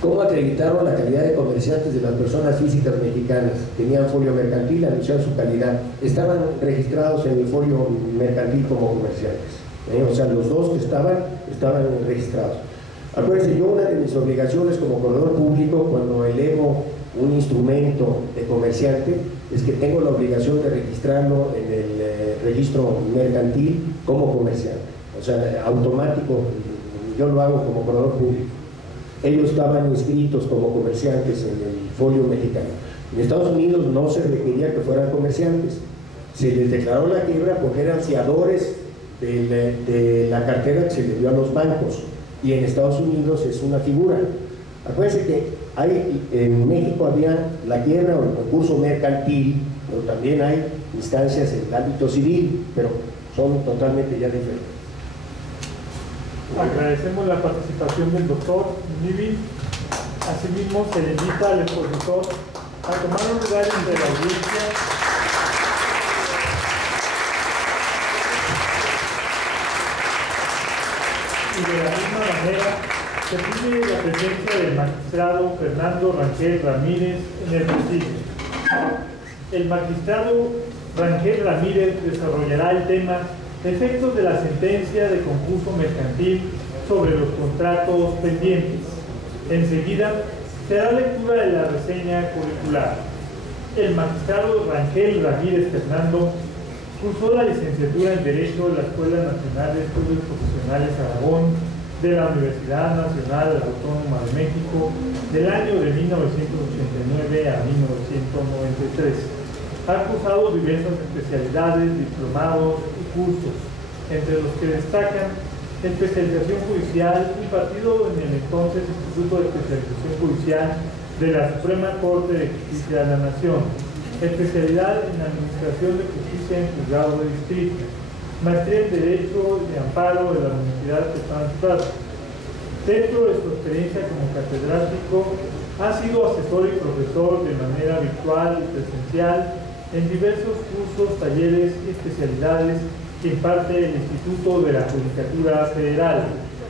¿Cómo acreditaron la calidad de comerciantes de las personas físicas mexicanas? Tenían folio mercantil, anunciaban su calidad, estaban registrados en el folio mercantil como comerciantes. O sea, los dos que estaban registrados. Acuérdense, yo una de mis obligaciones como corredor público, cuando elevo un instrumento de comerciante, es que tengo la obligación de registrarlo en el registro mercantil como comerciante. O sea, automático, yo lo hago como corredor público. Ellos estaban inscritos como comerciantes en el folio mexicano. En Estados Unidos no se requería que fueran comerciantes, se les declaró la quiebra porque eran fiadores de la cartera que se le dio a los bancos, y en Estados Unidos es una figura. Acuérdense que en México había la quiebra o el concurso mercantil, pero también hay instancias en el ámbito civil, pero son totalmente ya diferentes. Agradecemos la participación del doctor Nivi. Asimismo, se le invita al expositor a tomar un lugar entre la audiencia y de la misma manera se pide la presencia del magistrado Fernando Rangel Ramírez en el presidio. El magistrado Rangel Ramírez desarrollará el tema efectos de la sentencia de concurso mercantil sobre los contratos pendientes. Enseguida se da lectura de la reseña curricular. El magistrado Rangel Ramírez Fernando cursó la licenciatura en Derecho de la Escuela Nacional de Estudios Profesionales Aragón de la Universidad Nacional Autónoma de México del año de 1989 a 1993. Ha cursado diversas especialidades, diplomados y cursos, entre los que destacan especialización judicial impartido en el entonces Instituto de Especialización Judicial de la Suprema Corte de Justicia de la Nación, especialidad en Administración de Justicia en Juzgado de Distrito, maestría en Derecho de Amparo de la Universidad de San Francisco. Dentro de su experiencia como catedrático, ha sido asesor y profesor de manera virtual y presencial en diversos cursos, talleres y especialidades que imparte el Instituto de la Judicatura Federal,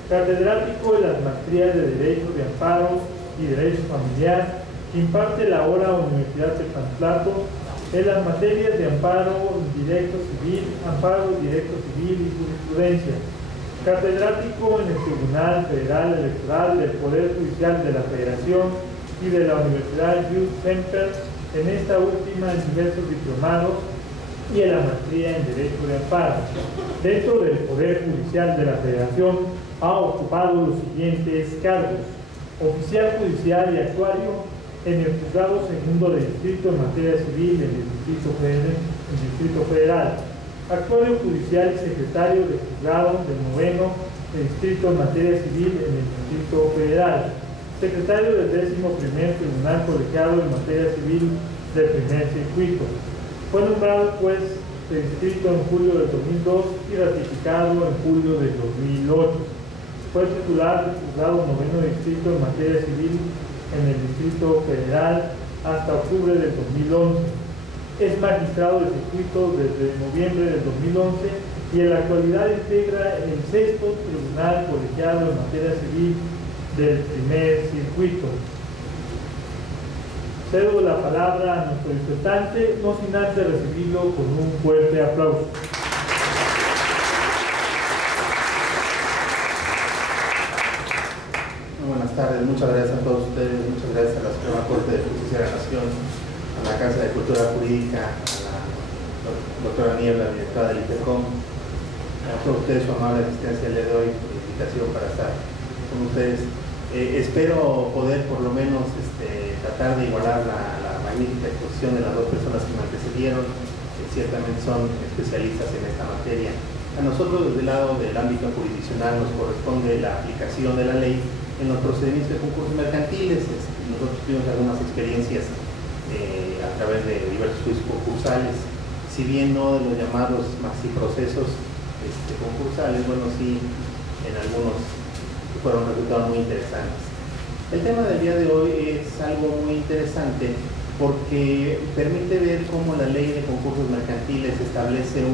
catedrático de las maestrías de Derecho de Amparo y Derecho Familiar, que imparte la ahora Universidad de San Plato en las materias de Amparo Directo Civil, Amparo Directo Civil y Jurisprudencia, catedrático en el Tribunal Federal Electoral del Poder Judicial de la Federación y de la Universidad Youth Center, en esta última en diversos diplomados y en la maestría en Derecho de Amparo. Dentro del Poder Judicial de la Federación ha ocupado los siguientes cargos: oficial judicial y actuario en el Juzgado Segundo de Distrito en materia civil en el Distrito Federal, actuario judicial y secretario del Juzgado del Noveno de Distrito en materia civil en el Distrito Federal, secretario del 11º Tribunal Colegiado en materia civil del Primer Circuito. Fue nombrado juez de distrito en julio del 2002 y ratificado en julio del 2008. Fue titular del Juzgado Noveno de Distrito en materia civil en el Distrito Federal hasta octubre del 2011. Es magistrado de circuito desde noviembre del 2011 y en la actualidad integra el 6º Tribunal Colegiado en materia civil del Primer Circuito. Cedo la palabra a nuestro disertante, no sin antes recibirlo con un fuerte aplauso. Muy buenas tardes, muchas gracias a todos ustedes, muchas gracias a la Suprema Corte de Justicia de la Nación, a la Casa de Cultura Jurídica, a la doctora Niebla, directora del IPECOM, a todos ustedes su amable asistencia le doy por la invitación para estar con ustedes. Espero poder por lo menos tratar de igualar la magnífica exposición de las dos personas que me antecedieron, que ciertamente son especialistas en esta materia. A nosotros desde el lado del ámbito jurisdiccional nos corresponde la aplicación de la ley en los procedimientos de concursos mercantiles. Nosotros tuvimos algunas experiencias a través de diversos juicios concursales, si bien no de los llamados maxiprocesos concursales, bueno, sí en algunos fueron resultados muy interesantes. El tema del día de hoy es algo muy interesante porque permite ver cómo la ley de concursos mercantiles establece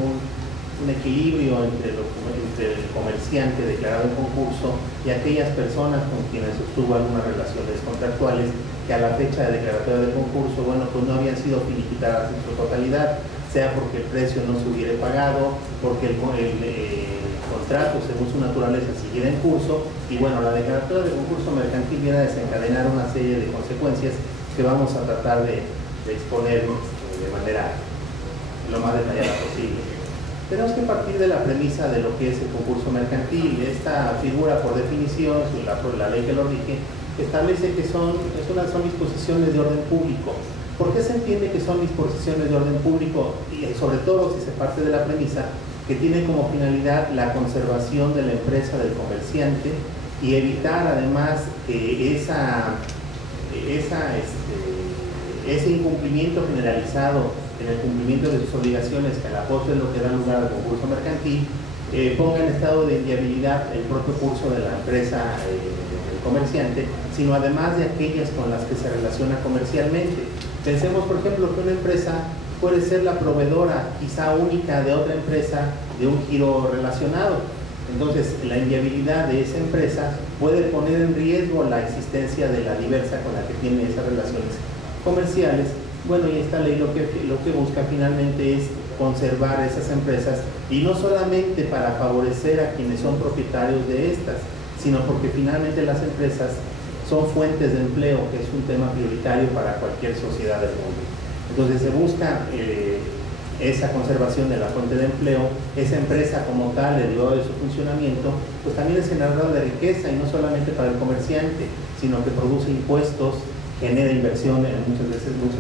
un equilibrio entre el comerciante declarado en concurso y aquellas personas con quienes sostuvo algunas relaciones contractuales que a la fecha de declaratoria de concurso, bueno, pues no habían sido finiquitadas en su totalidad, sea porque el precio no se hubiera pagado, porque el contrato según su naturaleza siguiera en curso, y bueno, la declaratoria de concurso mercantil viene a desencadenar una serie de consecuencias que vamos a tratar de exponer de manera lo más detallada posible. Tenemos que partir de la premisa de lo que es el concurso mercantil. Esta figura, por definición, por la ley que lo rige, establece que son disposiciones de orden público. ¿Por qué se entiende que son disposiciones de orden público? Y sobre todo si se parte de la premisa que tiene como finalidad la conservación de la empresa del comerciante y evitar además que ese incumplimiento generalizado en el cumplimiento de sus obligaciones, que a la postre es lo que da lugar al concurso mercantil, ponga en estado de inviabilidad el propio curso de la empresa del comerciante, sino además de aquellas con las que se relaciona comercialmente. Pensemos, por ejemplo, que una empresa puede ser la proveedora quizá única de otra empresa de un giro relacionado. Entonces, la inviabilidad de esa empresa puede poner en riesgo la existencia de la diversa con la que tiene esas relaciones comerciales. Bueno, y esta ley lo que busca finalmente es conservar esas empresas, y no solamente para favorecer a quienes son propietarios de estas, sino porque finalmente las empresas son fuentes de empleo, que es un tema prioritario para cualquier sociedad del mundo. Entonces se busca esa conservación de la fuente de empleo. Esa empresa como tal, derivado de su funcionamiento, pues también es generadora de riqueza, y no solamente para el comerciante, sino que produce impuestos, genera inversión en muchas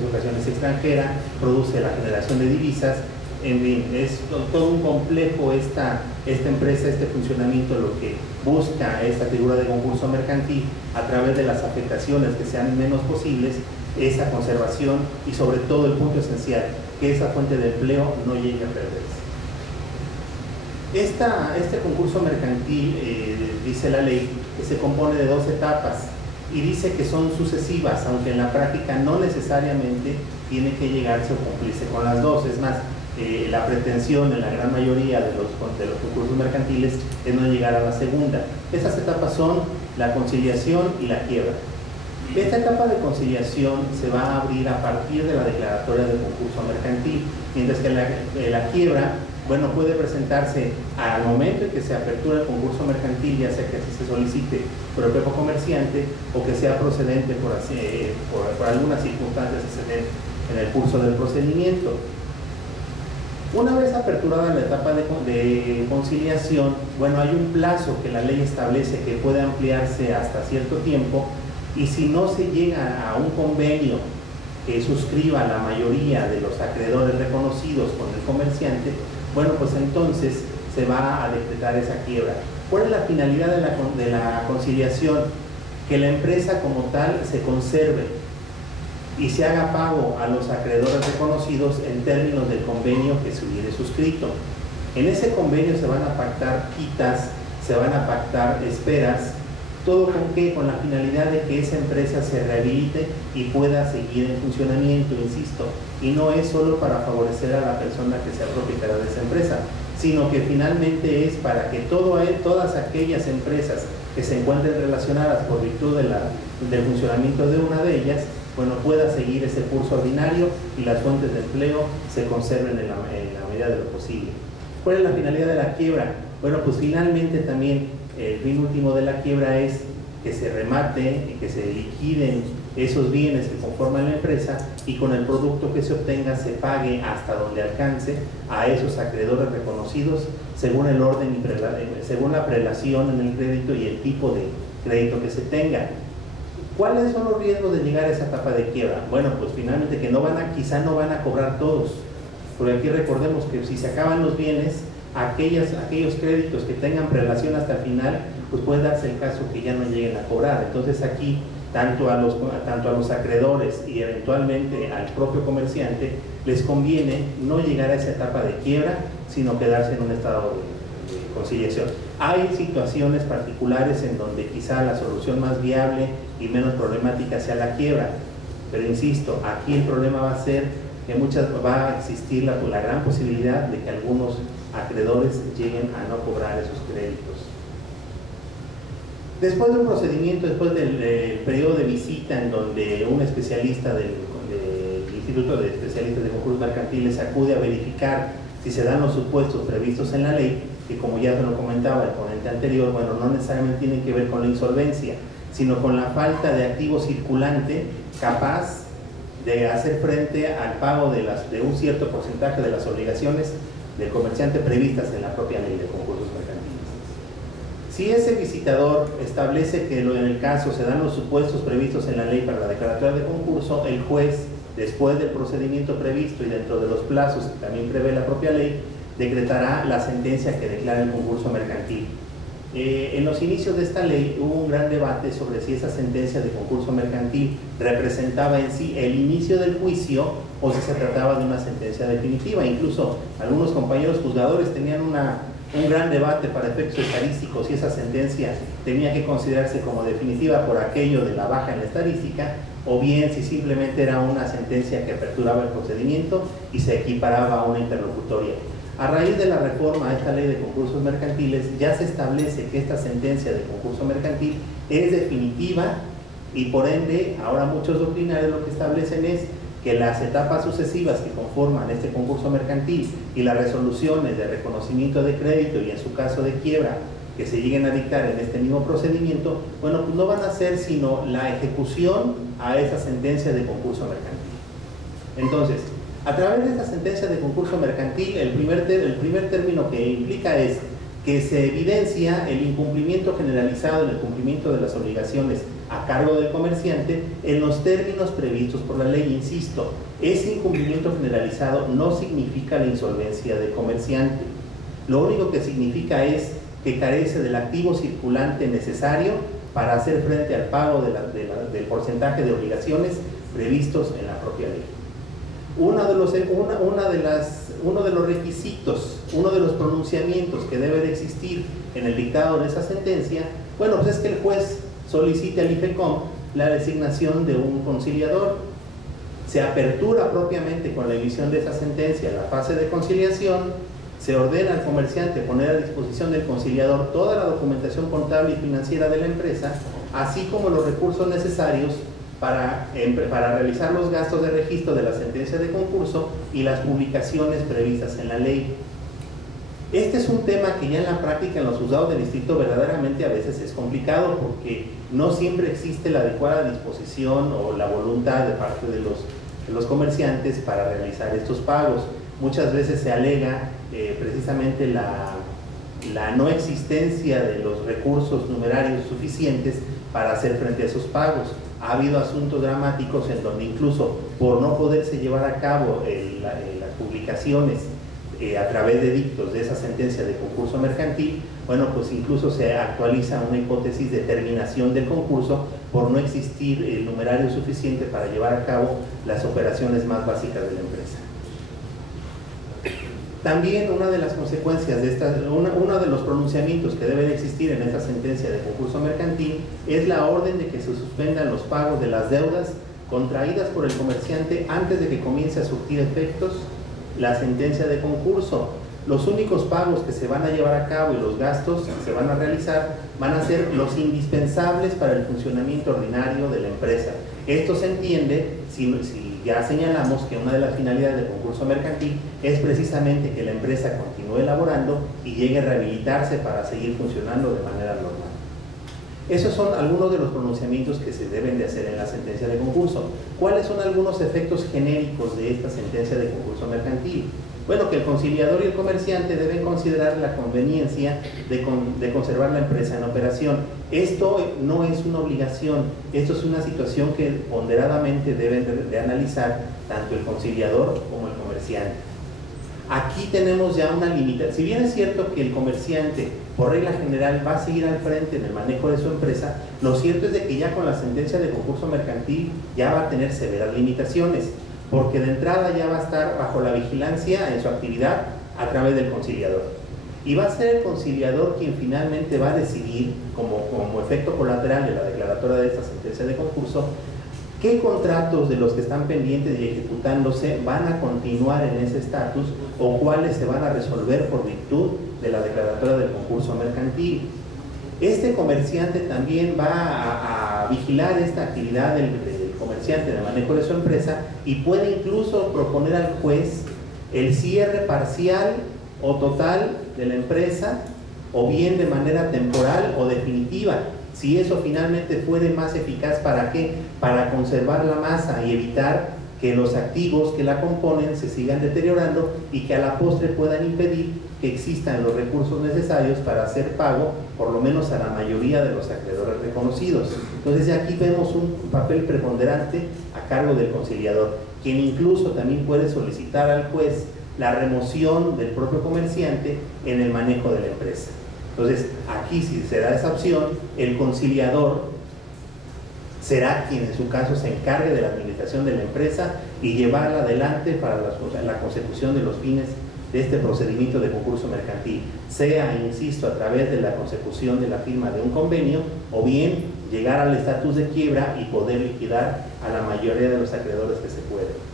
ocasiones extranjera, produce la generación de divisas. En fin, es todo un complejo esta empresa, este funcionamiento, lo que busca esta figura de concurso mercantil, a través de las afectaciones que sean menos posibles, esa conservación y sobre todo el punto esencial, que esa fuente de empleo no llegue a perderse. Este concurso mercantil, dice la ley, que se compone de 2 etapas, y dice que son sucesivas, aunque en la práctica no necesariamente tiene que llegarse o cumplirse con las 2. Es más, la pretensión en la gran mayoría de los concursos mercantiles es no llegar a la segunda. Estas etapas son la conciliación y la quiebra. Esta etapa de conciliación se va a abrir a partir de la declaratoria de concurso mercantil, mientras que la quiebra, bueno, puede presentarse al momento en que se apertura el concurso mercantil, ya sea que así se solicite por el propio comerciante, o que sea procedente por algunas circunstancias que se den en el curso del procedimiento. Una vez aperturada la etapa de conciliación, bueno, hay un plazo que la ley establece que puede ampliarse hasta cierto tiempo, y si no se llega a un convenio que suscriba la mayoría de los acreedores reconocidos con el comerciante, bueno, pues entonces se va a decretar esa quiebra. ¿Cuál es la finalidad de la conciliación? Que la empresa como tal se conserve y se haga pago a los acreedores reconocidos en términos del convenio que se hubiere suscrito. En ese convenio se van a pactar quitas, se van a pactar esperas. ¿Todo con qué? Con la finalidad de que esa empresa se rehabilite y pueda seguir en funcionamiento, insisto. Y no es solo para favorecer a la persona que sea propietaria de esa empresa, sino que finalmente es para que todas aquellas empresas que se encuentren relacionadas por virtud del funcionamiento de una de ellas, bueno, pueda seguir ese curso ordinario y las fuentes de empleo se conserven en la medida de lo posible. ¿Cuál es la finalidad de la quiebra? Bueno, pues finalmente también el fin último de la quiebra es que se remate y que se liquiden esos bienes que conforman la empresa, y con el producto que se obtenga se pague hasta donde alcance a esos acreedores reconocidos según el orden y según la prelación en el crédito y el tipo de crédito que se tenga. ¿Cuáles son los riesgos de llegar a esa etapa de quiebra? Bueno, pues finalmente que quizá no van a cobrar todos, porque aquí recordemos que si se acaban los bienes, aquellos créditos que tengan prelación hasta el final, pues puede darse el caso que ya no lleguen a cobrar. Entonces aquí, tanto a los acreedores y eventualmente al propio comerciante, les conviene no llegar a esa etapa de quiebra, sino quedarse en un estado de conciliación. Hay situaciones particulares en donde quizá la solución más viable y menos problemática sea la quiebra, pero insisto, aquí el problema va a ser que va a existir la gran posibilidad de que algunos acreedores lleguen a no cobrar esos créditos. Después de un procedimiento, después del periodo de visita en donde un especialista del Instituto de Especialistas de Concursos Mercantiles acude a verificar si se dan los supuestos previstos en la ley, que como ya se lo comentaba el ponente anterior, bueno, no necesariamente tienen que ver con la insolvencia, sino con la falta de activo circulante capaz de hacer frente al pago de un cierto porcentaje de las obligaciones del comerciante previstas en la propia ley de concursos mercantiles. Si ese visitador establece que en el caso se dan los supuestos previstos en la ley para la declaratoria de concurso, el juez, después del procedimiento previsto y dentro de los plazos que también prevé la propia ley, decretará la sentencia que declara el concurso mercantil. En los inicios de esta ley hubo un gran debate sobre si esa sentencia de concurso mercantil representaba en sí el inicio del juicio o si se trataba de una sentencia definitiva. Incluso algunos compañeros juzgadores tenían un gran debate para efectos estadísticos si esa sentencia tenía que considerarse como definitiva por aquello de la baja en la estadística, o bien si simplemente era una sentencia que aperturaba el procedimiento y se equiparaba a una interlocutoria. A raíz de la reforma a esta ley de concursos mercantiles, ya se establece que esta sentencia de concurso mercantil es definitiva y por ende, ahora muchos doctrinarios lo que establecen es que las etapas sucesivas que conforman este concurso mercantil y las resoluciones de reconocimiento de crédito y en su caso de quiebra que se lleguen a dictar en este mismo procedimiento, bueno, pues no van a ser sino la ejecución a esa sentencia de concurso mercantil. Entonces, a través de esta sentencia de concurso mercantil, el primer término que implica es que se evidencia el incumplimiento generalizado en el cumplimiento de las obligaciones a cargo del comerciante en los términos previstos por la ley. Insisto, ese incumplimiento generalizado no significa la insolvencia del comerciante. Lo único que significa es que carece del activo circulante necesario para hacer frente al pago del porcentaje de obligaciones previstos en la propia ley. Uno de los requisitos, uno de los pronunciamientos que debe de existir en el dictado de esa sentencia, bueno, pues es que el juez solicite al IFECOM la designación de un conciliador. Se apertura propiamente con la emisión de esa sentencia la fase de conciliación, se ordena al comerciante poner a disposición del conciliador toda la documentación contable y financiera de la empresa, así como los recursos necesarios para realizar los gastos de registro de la sentencia de concurso y las publicaciones previstas en la ley. Este es un tema que ya en la práctica en los juzgados del distrito verdaderamente a veces es complicado porque no siempre existe la adecuada disposición o la voluntad de parte de los comerciantes para realizar estos pagos. Muchas veces se alega precisamente la no existencia de los recursos numerarios suficientes para hacer frente a esos pagos. Ha habido asuntos dramáticos en donde incluso por no poderse llevar a cabo las publicaciones a través de dictos de esa sentencia de concurso mercantil, bueno, pues incluso se actualiza una hipótesis de terminación del concurso por no existir el numerario suficiente para llevar a cabo las operaciones más básicas de la empresa. También una de las consecuencias de uno de los pronunciamientos que deben existir en esta sentencia de concurso mercantil es la orden de que se suspendan los pagos de las deudas contraídas por el comerciante antes de que comience a surtir efectos la sentencia de concurso. Los únicos pagos que se van a llevar a cabo y los gastos que se van a realizar van a ser los indispensables para el funcionamiento ordinario de la empresa. Esto se entiende si ya señalamos que una de las finalidades del concurso mercantil es precisamente que la empresa continúe elaborando y llegue a rehabilitarse para seguir funcionando de manera normal. Esos son algunos de los pronunciamientos que se deben de hacer en la sentencia de concurso. ¿Cuáles son algunos efectos genéricos de esta sentencia de concurso mercantil? Bueno, que el conciliador y el comerciante deben considerar la conveniencia de conservar la empresa en operación. Esto no es una obligación, esto es una situación que ponderadamente deben de analizar tanto el conciliador como el comerciante. Aquí tenemos ya una limitación. Si bien es cierto que el comerciante, por regla general, va a seguir al frente en el manejo de su empresa, lo cierto es de que ya con la sentencia de concurso mercantil ya va a tener severas limitaciones, porque de entrada ya va a estar bajo la vigilancia en su actividad a través del conciliador. Y va a ser el conciliador quien finalmente va a decidir, como efecto colateral de la declaratoria de esta sentencia de concurso, qué contratos de los que están pendientes y ejecutándose van a continuar en ese estatus o cuáles se van a resolver por virtud de la declaratoria del concurso mercantil. Este comerciante también va a vigilar esta actividad del comerciante de manejo de su empresa y puede incluso proponer al juez el cierre parcial o total de la empresa, o bien de manera temporal o definitiva, si eso finalmente fuere más eficaz. ¿Para qué? Para conservar la masa y evitar que los activos que la componen se sigan deteriorando y que a la postre puedan impedir que existan los recursos necesarios para hacer pago, por lo menos a la mayoría de los acreedores reconocidos. Entonces aquí vemos un papel preponderante a cargo del conciliador, quien incluso también puede solicitar al juez la remoción del propio comerciante en el manejo de la empresa. Entonces aquí, si se da esa opción, el conciliador será quien en su caso se encargue de la administración de la empresa y llevarla adelante para la consecución de los fines de este procedimiento de concurso mercantil, sea, insisto, a través de la consecución de la firma de un convenio, o bien llegar al estatus de quiebra y poder liquidar a la mayoría de los acreedores que se pueden.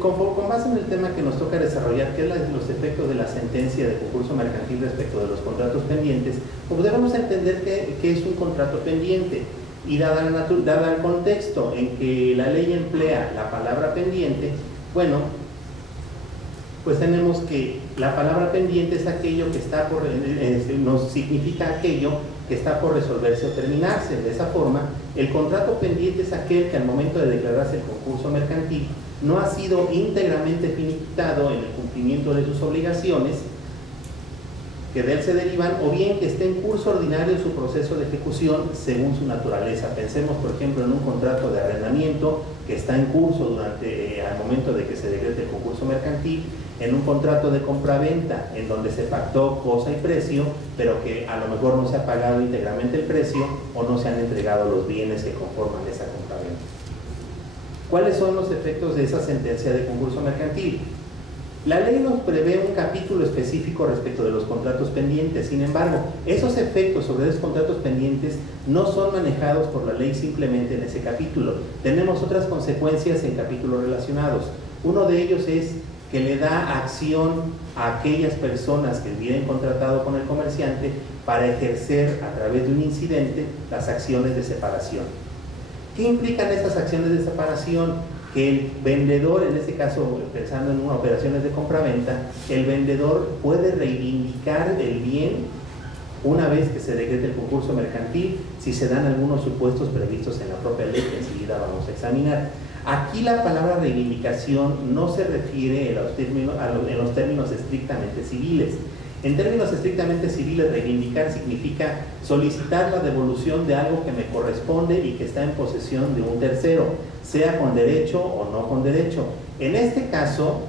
Con base en el tema que nos toca desarrollar, que es los efectos de la sentencia de concurso mercantil respecto de los contratos pendientes, pues debemos entender que es un contrato pendiente, y dada el contexto en que la ley emplea la palabra pendiente, bueno, pues tenemos que la palabra pendiente es aquello que está por, nos significa aquello que está por resolverse o terminarse. De esa forma, el contrato pendiente es aquel que al momento de declararse el concurso mercantil no ha sido íntegramente finiquitado en el cumplimiento de sus obligaciones que de él se derivan, o bien que esté en curso ordinario su proceso de ejecución según su naturaleza. Pensemos, por ejemplo, en un contrato de arrendamiento que está en curso durante al momento de que se decrete el concurso mercantil, en un contrato de compraventa en donde se pactó cosa y precio, pero que a lo mejor no se ha pagado íntegramente el precio o no se han entregado los bienes que conforman esa compraventa. ¿Cuáles son los efectos de esa sentencia de concurso mercantil? La ley nos prevé un capítulo específico respecto de los contratos pendientes. Sin embargo, esos efectos sobre esos contratos pendientes no son manejados por la ley simplemente en ese capítulo. Tenemos otras consecuencias en capítulos relacionados. Uno de ellos es que le da acción a aquellas personas que vienen contratado con el comerciante para ejercer a través de un incidente las acciones de separación. ¿Qué implican estas acciones de separación? Que el vendedor, en este caso pensando en operaciones de compraventa, el vendedor puede reivindicar el bien una vez que se decrete el concurso mercantil, si se dan algunos supuestos previstos en la propia ley que enseguida vamos a examinar. Aquí la palabra reivindicación no se refiere en los términos estrictamente civiles. En términos estrictamente civiles, reivindicar significa solicitar la devolución de algo que me corresponde y que está en posesión de un tercero, sea con derecho o no con derecho. En este caso,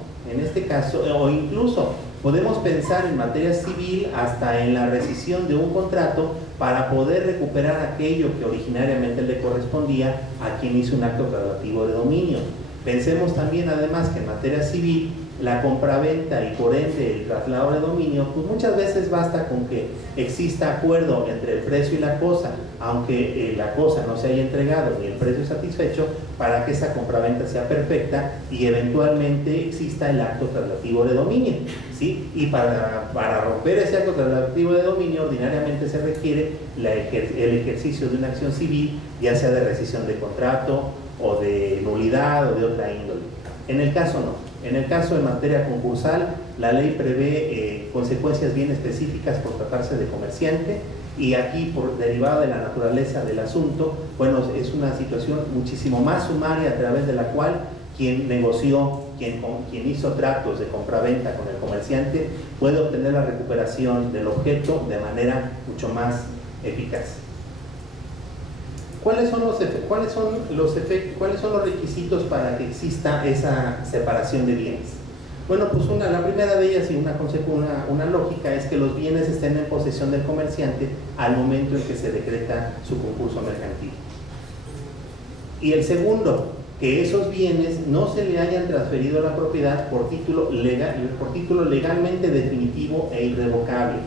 o incluso podemos pensar en materia civil hasta en la rescisión de un contrato para poder recuperar aquello que originariamente le correspondía a quien hizo un acto tratativo de dominio. Pensemos también además que en materia civil la compraventa y por ende el traslado de dominio, pues muchas veces basta con que exista acuerdo entre el precio y la cosa, aunque la cosa no se haya entregado ni el precio satisfecho, para que esa compraventa sea perfecta y eventualmente exista el acto traslativo de dominio, ¿sí? Y para romper ese acto traslativo de dominio ordinariamente se requiere el ejercicio de una acción civil, ya sea de rescisión de contrato o de nulidad o de otra índole. En el caso no. En el caso de materia concursal, la ley prevé consecuencias bien específicas por tratarse de comerciante, y aquí, por derivada de la naturaleza del asunto, bueno, es una situación muchísimo más sumaria a través de la cual quien negoció, quien hizo tratos de compraventa con el comerciante, puede obtener la recuperación del objeto de manera mucho más eficaz. ¿Cuáles son los requisitos para que exista esa separación de bienes? Bueno, pues la primera de ellas, y una lógica, es que los bienes estén en posesión del comerciante al momento en que se decreta su concurso mercantil. Y el segundo, que esos bienes no se le hayan transferido a la propiedad por título legalmente definitivo e irrevocable.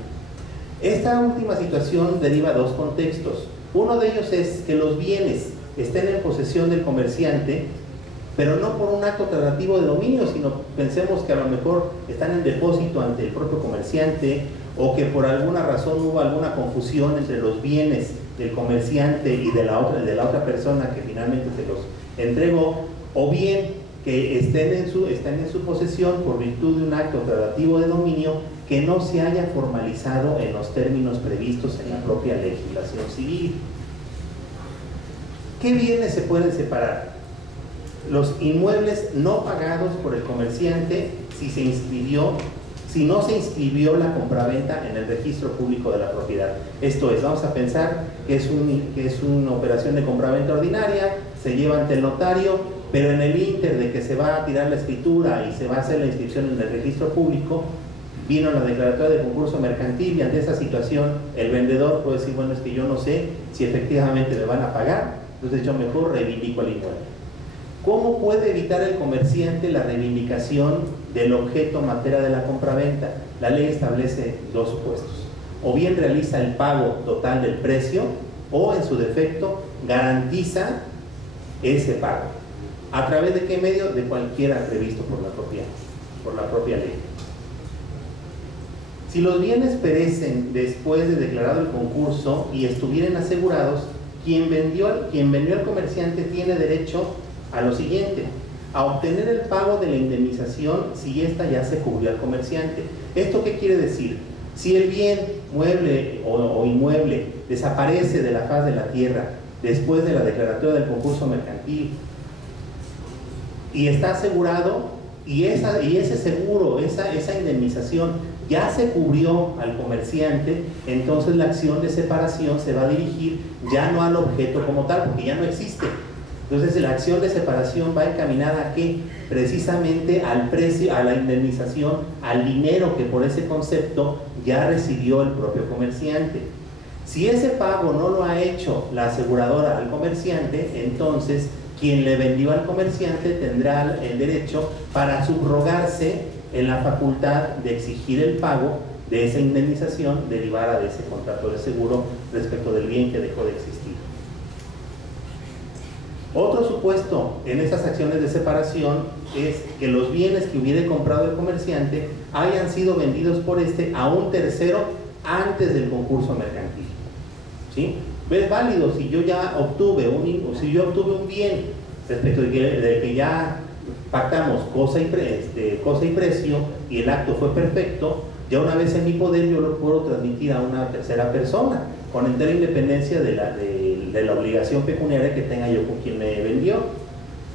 Esta última situación deriva dos contextos. Uno de ellos es que los bienes estén en posesión del comerciante, pero no por un acto tratativo de dominio, sino pensemos que a lo mejor están en depósito ante el propio comerciante, o que por alguna razón hubo alguna confusión entre los bienes del comerciante y de la otra persona que finalmente se los entregó, o bien que estén en su posesión por virtud de un acto tratativo de dominio que no se haya formalizado en los términos previstos en la propia legislación civil. ¿Qué bienes se pueden separar? Los inmuebles no pagados por el comerciante si no se inscribió la compraventa en el registro público de la propiedad. Esto es, vamos a pensar que es una operación de compraventa ordinaria, se lleva ante el notario, pero en el ínter de que se va a tirar la escritura y se va a hacer la inscripción en el registro público, vino la declaratoria de concurso mercantil, y ante esa situación el vendedor puede decir, bueno, es que yo no sé si efectivamente me van a pagar, entonces yo mejor reivindico el inmueble. ¿Cómo puede evitar el comerciante la reivindicación del objeto materia de la compraventa? La ley establece dos supuestos: o bien realiza el pago total del precio, o en su defecto garantiza ese pago. ¿A través de qué medio? De cualquiera previsto por la propia ley. Si los bienes perecen después de declarado el concurso y estuvieran asegurados, quien vendió al comerciante tiene derecho a lo siguiente: a obtener el pago de la indemnización si ésta ya se cubrió al comerciante. ¿Esto qué quiere decir? Si el bien mueble o inmueble desaparece de la faz de la tierra después de la declaratoria del concurso mercantil y está asegurado, y ese seguro, esa indemnización ya se cubrió al comerciante, entonces la acción de separación se va a dirigir ya no al objeto como tal, porque ya no existe. Entonces la acción de separación va encaminada a ¿qué? Precisamente al precio, a la indemnización, al dinero que por ese concepto ya recibió el propio comerciante. Si ese pago no lo ha hecho la aseguradora al comerciante, entonces quien le vendió al comerciante tendrá el derecho para subrogarse en la facultad de exigir el pago de esa indemnización derivada de ese contrato de seguro respecto del bien que dejó de existir. Otro supuesto en estas acciones de separación es que los bienes que hubiera comprado el comerciante hayan sido vendidos por este a un tercero antes del concurso mercantil. ¿Sí? Es válido si yo ya obtuve un bien respecto de que ya pactamos cosa y precio y el acto fue perfecto, ya una vez en mi poder yo lo puedo transmitir a una tercera persona con entera independencia de la obligación pecuniaria que tenga yo con quien me vendió.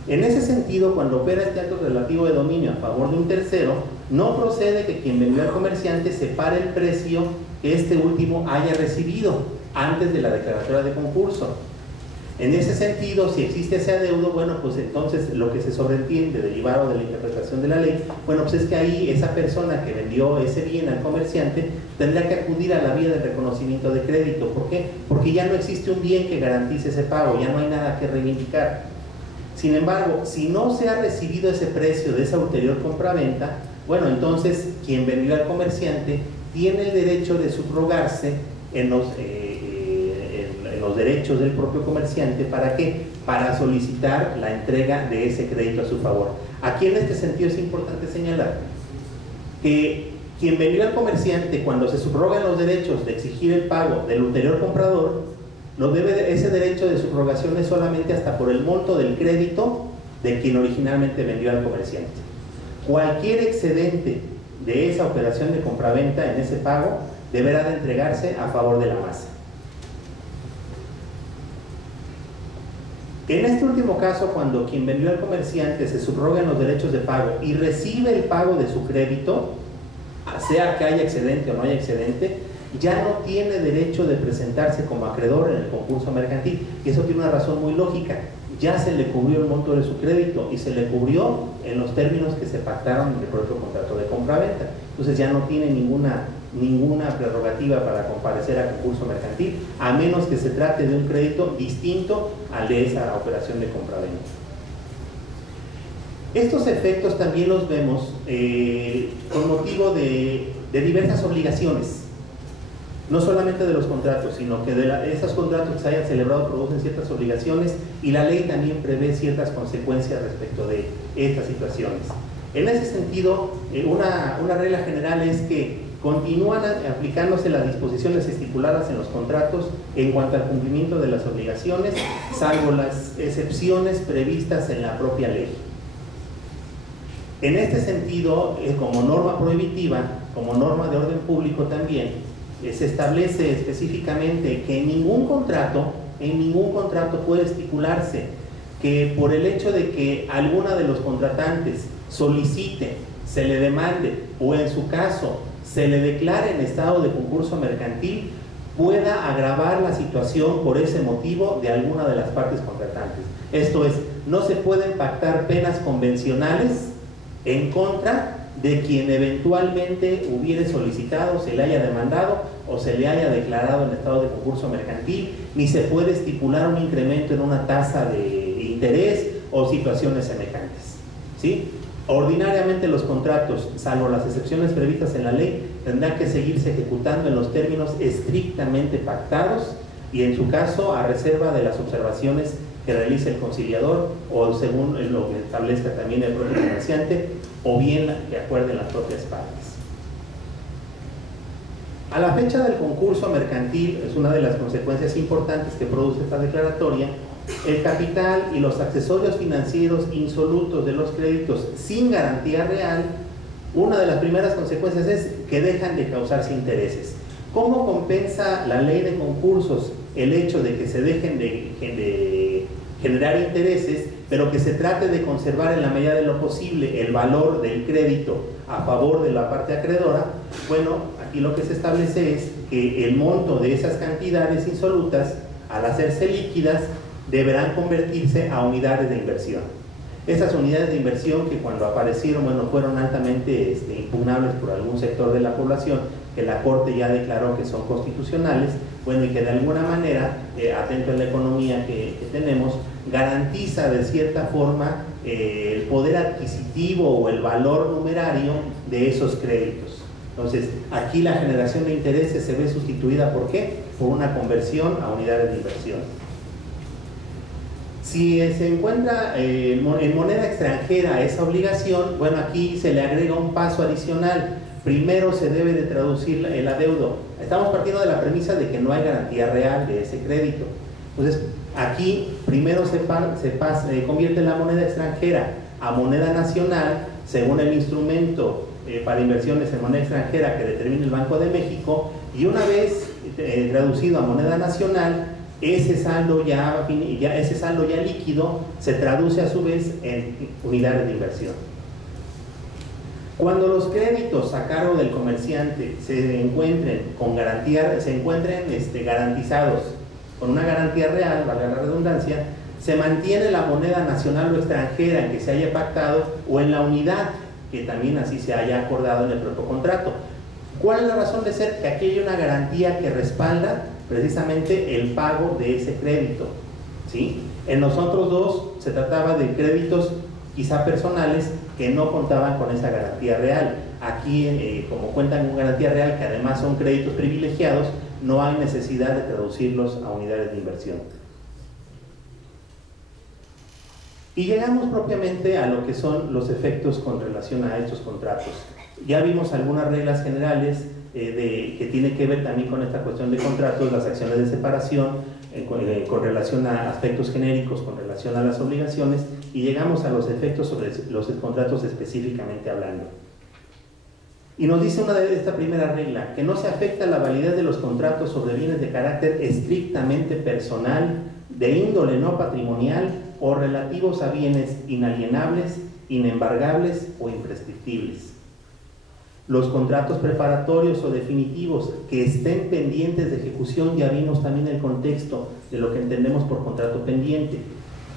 En ese sentido, cuando opera este acto relativo de dominio a favor de un tercero, no procede que quien vendió al comerciante separe el precio que este último haya recibido antes de la declaratoria de concurso. En ese sentido, si existe ese adeudo, bueno, pues entonces lo que se sobreentiende derivado de la interpretación de la ley, bueno, pues es que ahí esa persona que vendió ese bien al comerciante tendrá que acudir a la vía del reconocimiento de crédito. ¿Por qué? Porque ya no existe un bien que garantice ese pago, ya no hay nada que reivindicar. Sin embargo, si no se ha recibido ese precio de esa ulterior compraventa, bueno, entonces quien vendió al comerciante tiene el derecho de subrogarse en los derechos del propio comerciante. ¿Para qué? Para solicitar la entrega de ese crédito a su favor. Aquí en este sentido es importante señalar que quien vendió al comerciante, cuando se subrogan los derechos de exigir el pago del ulterior comprador, ese derecho de subrogación es solamente hasta por el monto del crédito de quien originalmente vendió al comerciante. Cualquier excedente de esa operación de compraventa en ese pago deberá de entregarse a favor de la masa. En este último caso, cuando quien vendió al comerciante se subroga en los derechos de pago y recibe el pago de su crédito, sea que haya excedente o no haya excedente, ya no tiene derecho de presentarse como acreedor en el concurso mercantil. Y eso tiene una razón muy lógica: ya se le cubrió el monto de su crédito y se le cubrió en los términos que se pactaron en el propio contrato de compraventa. Entonces ya no tiene ninguna prerrogativa para comparecer a concurso mercantil, a menos que se trate de un crédito distinto al de esa operación de compraventa. Estos efectos también los vemos con motivo de diversas obligaciones. no solamente de los contratos, sino que de esos contratos que se hayan celebrado producen ciertas obligaciones, y la ley también prevé ciertas consecuencias respecto de estas situaciones. En ese sentido, una regla general es que continúan aplicándose las disposiciones estipuladas en los contratos en cuanto al cumplimiento de las obligaciones, salvo las excepciones previstas en la propia ley. En este sentido, como norma prohibitiva, como norma de orden público también, se establece específicamente que en ningún contrato puede estipularse que por el hecho de que alguna de los contratantes solicite, se le demande o en su caso se le declare en estado de concurso mercantil, pueda agravar la situación por ese motivo de alguna de las partes contratantes. Esto es, no se pueden pactar penas convencionales en contra de quien eventualmente hubiere solicitado, se le haya demandado o se le haya declarado en estado de concurso mercantil, ni se puede estipular un incremento en una tasa de interés o situaciones semejantes, ¿sí? Ordinariamente los contratos, salvo las excepciones previstas en la ley, tendrán que seguirse ejecutando en los términos estrictamente pactados y en su caso a reserva de las observaciones que realice el conciliador o según lo que establezca también el propio comerciante o bien que acuerden las propias partes. A la fecha del concurso mercantil, es una de las consecuencias importantes que produce esta declaratoria, el capital y los accesorios financieros insolutos de los créditos sin garantía real, una de las primeras consecuencias es que dejan de causarse intereses. ¿Cómo compensa la ley de concursos el hecho de que se dejen de generar intereses, pero que se trate de conservar en la medida de lo posible el valor del crédito a favor de la parte acreedora? Bueno, aquí lo que se establece es que el monto de esas cantidades insolutas, al hacerse líquidas, deberán convertirse a unidades de inversión. Esas unidades de inversión que cuando aparecieron, bueno, fueron altamente impugnables por algún sector de la población, que la Corte ya declaró que son constitucionales, bueno, y que de alguna manera, atento a la economía que tenemos, garantiza de cierta forma el poder adquisitivo o el valor numerario de esos créditos. Entonces, aquí la generación de intereses se ve sustituida, ¿por qué? Por una conversión a unidades de inversión. Si se encuentra en moneda extranjera esa obligación, bueno, aquí se le agrega un paso adicional. Primero se debe de traducir el adeudo. Estamos partiendo de la premisa de que no hay garantía real de ese crédito. Entonces, aquí primero se convierte la moneda extranjera a moneda nacional, según el instrumento para inversiones en moneda extranjera que determina el Banco de México, y una vez traducido a moneda nacional, ese saldo ya líquido se traduce a su vez en unidades de inversión. Cuando los créditos a cargo del comerciante se encuentren con garantía, garantizados con una garantía real, valga la redundancia, se mantiene la moneda nacional o extranjera en que se haya pactado o en la unidad que también así se haya acordado en el propio contrato. ¿Cuál es la razón de ser? Que aquí hay una garantía que respalda precisamente el pago de ese crédito, ¿sí? En los otros dos se trataba de créditos quizá personales que no contaban con esa garantía real. Aquí, como cuentan con garantía real, que además son créditos privilegiados, no hay necesidad de traducirlos a unidades de inversión. Y llegamos propiamente a lo que son los efectos con relación a estos contratos. Ya vimos algunas reglas generales que tienen que ver también con esta cuestión de contratos, las acciones de separación, con relación a aspectos genéricos, con relación a las obligaciones, y llegamos a los efectos sobre los contratos específicamente hablando. Y nos dice esta primera regla, que no se afecta la validez de los contratos sobre bienes de carácter estrictamente personal, de índole no patrimonial o relativos a bienes inalienables, inembargables o imprescriptibles. Los contratos preparatorios o definitivos que estén pendientes de ejecución, ya vimos también el contexto de lo que entendemos por contrato pendiente,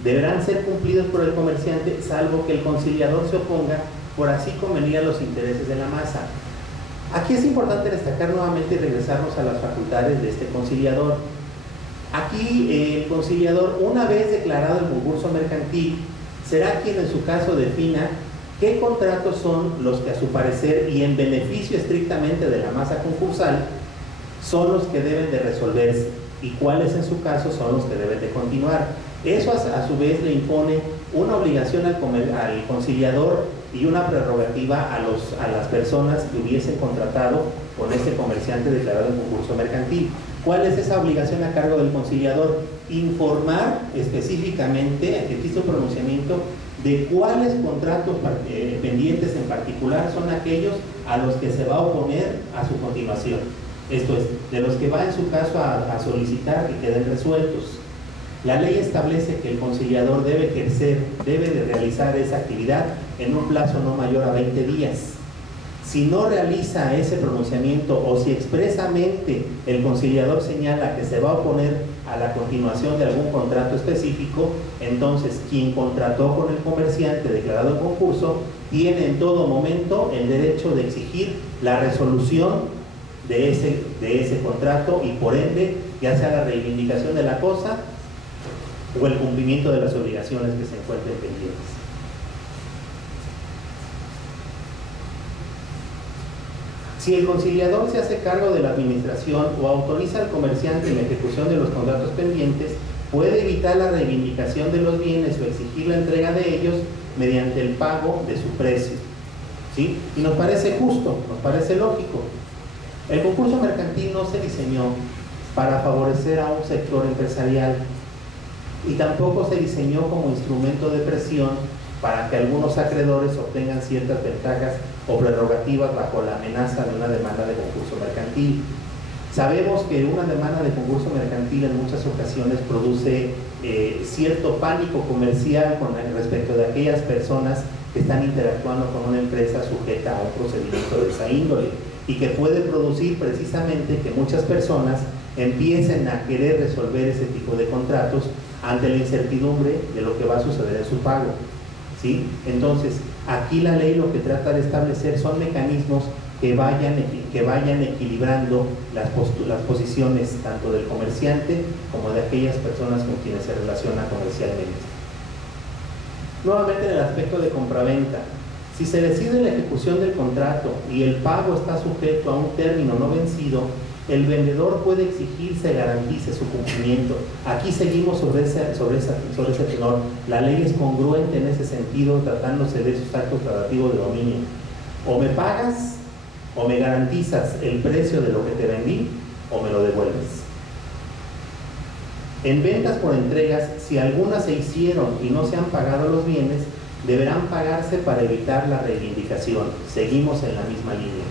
deberán ser cumplidos por el comerciante salvo que el conciliador se oponga por así convenir a los intereses de la masa. Aquí es importante destacar nuevamente y regresarnos a las facultades de este conciliador. Aquí el conciliador, una vez declarado el concurso mercantil, será quien en su caso defina qué contratos son los que a su parecer y en beneficio estrictamente de la masa concursal son los que deben de resolverse y cuáles en su caso son los que deben de continuar. Eso a su vez le impone una obligación al conciliador y una prerrogativa a las personas que hubiesen contratado con este comerciante declarado en concurso mercantil. ¿Cuál es esa obligación a cargo del conciliador? Informar específicamente, aquí existe un pronunciamiento de cuáles contratos pendientes en particular son aquellos a los que se va a oponer a su continuación. Esto es, de los que va en su caso a solicitar que queden resueltos. La ley establece que el conciliador debe de realizar esa actividad en un plazo no mayor a 20 días. Si no realiza ese pronunciamiento o si expresamente el conciliador señala que se va a oponer a la continuación de algún contrato específico, entonces quien contrató con el comerciante declarado en concurso tiene en todo momento el derecho de exigir la resolución de ese contrato y por ende ya sea la reivindicación de la cosa o el cumplimiento de las obligaciones que se encuentren pendientes. Si el conciliador se hace cargo de la administración o autoriza al comerciante en la ejecución de los contratos pendientes, puede evitar la reivindicación de los bienes o exigir la entrega de ellos mediante el pago de su precio. ¿Sí? Y nos parece justo, nos parece lógico. El concurso mercantil no se diseñó para favorecer a un sector empresarial y tampoco se diseñó como instrumento de presión para que algunos acreedores obtengan ciertas ventajas o prerrogativas bajo la amenaza de una demanda de concurso mercantil. Sabemos que una demanda de concurso mercantil en muchas ocasiones produce cierto pánico comercial con respecto de aquellas personas que están interactuando con una empresa sujeta a un procedimiento de esa índole y que puede producir precisamente que muchas personas empiecen a querer resolver ese tipo de contratos ante la incertidumbre de lo que va a suceder en su pago. ¿Sí? Entonces, aquí la ley lo que trata de establecer son mecanismos que vayan equilibrando las posiciones tanto del comerciante como de aquellas personas con quienes se relaciona comercialmente. Nuevamente en el aspecto de compraventa, si se decide la ejecución del contrato y el pago está sujeto a un término no vencido, el vendedor puede exigir se garantice su cumplimiento. Aquí seguimos sobre ese tenor. La ley es congruente en ese sentido, tratándose de esos actos tratativos de dominio. O me pagas, o me garantizas el precio de lo que te vendí, o me lo devuelves. En ventas por entregas, si algunas se hicieron y no se han pagado los bienes, deberán pagarse para evitar la reivindicación. Seguimos en la misma línea.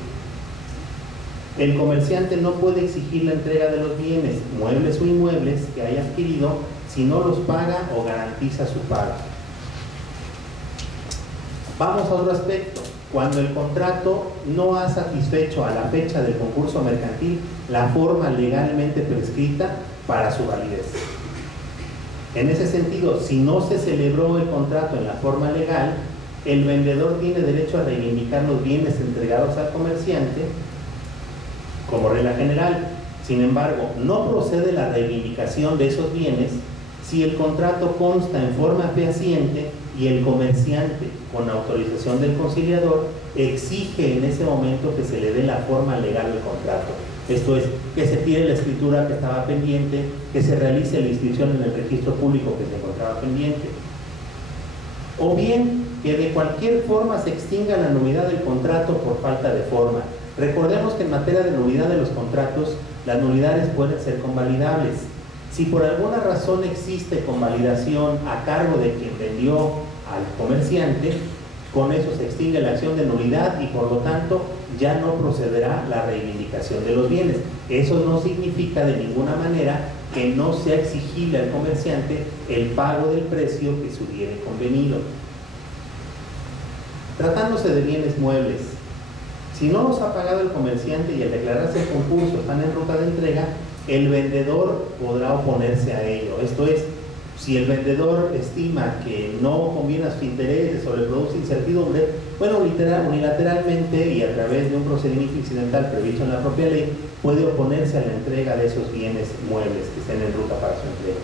El comerciante no puede exigir la entrega de los bienes, muebles o inmuebles que haya adquirido si no los paga o garantiza su pago. Vamos a otro aspecto. Cuando el contrato no ha satisfecho a la fecha del concurso mercantil la forma legalmente prescrita para su validez. En ese sentido, si no se celebró el contrato en la forma legal, el vendedor tiene derecho a reivindicar los bienes entregados al comerciante como regla general. Sin embargo, no procede la reivindicación de esos bienes si el contrato consta en forma fehaciente y el comerciante, con autorización del conciliador, exige en ese momento que se le dé la forma legal del contrato. Esto es, que se tire la escritura que estaba pendiente, que se realice la inscripción en el registro público que se encontraba pendiente. O bien, que de cualquier forma se extinga la nulidad del contrato por falta de forma. Recordemos que en materia de nulidad de los contratos, las nulidades pueden ser convalidables. Si por alguna razón existe convalidación a cargo de quien vendió al comerciante, con eso se extingue la acción de nulidad y por lo tanto ya no procederá la reivindicación de los bienes. Eso no significa de ninguna manera que no sea exigible al comerciante el pago del precio que se hubiere convenido. Tratándose de bienes muebles, si no los ha pagado el comerciante y al declararse el concurso están en ruta de entrega, el vendedor podrá oponerse a ello. Esto es, si el vendedor estima que no conviene a sus intereses o le produce incertidumbre, bueno, unilateralmente y a través de un procedimiento incidental previsto en la propia ley, puede oponerse a la entrega de esos bienes muebles que estén en ruta para su entrega.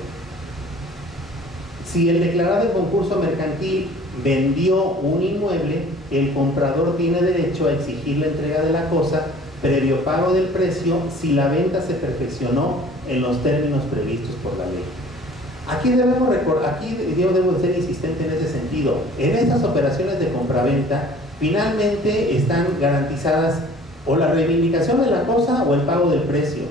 Si el declarado en concurso mercantil vendió un inmueble, el comprador tiene derecho a exigir la entrega de la cosa previo pago del precio si la venta se perfeccionó en los términos previstos por la ley. Aquí yo debo de ser insistente en ese sentido. En estas operaciones de compraventa, finalmente están garantizadas o la reivindicación de la cosa o el pago del precio.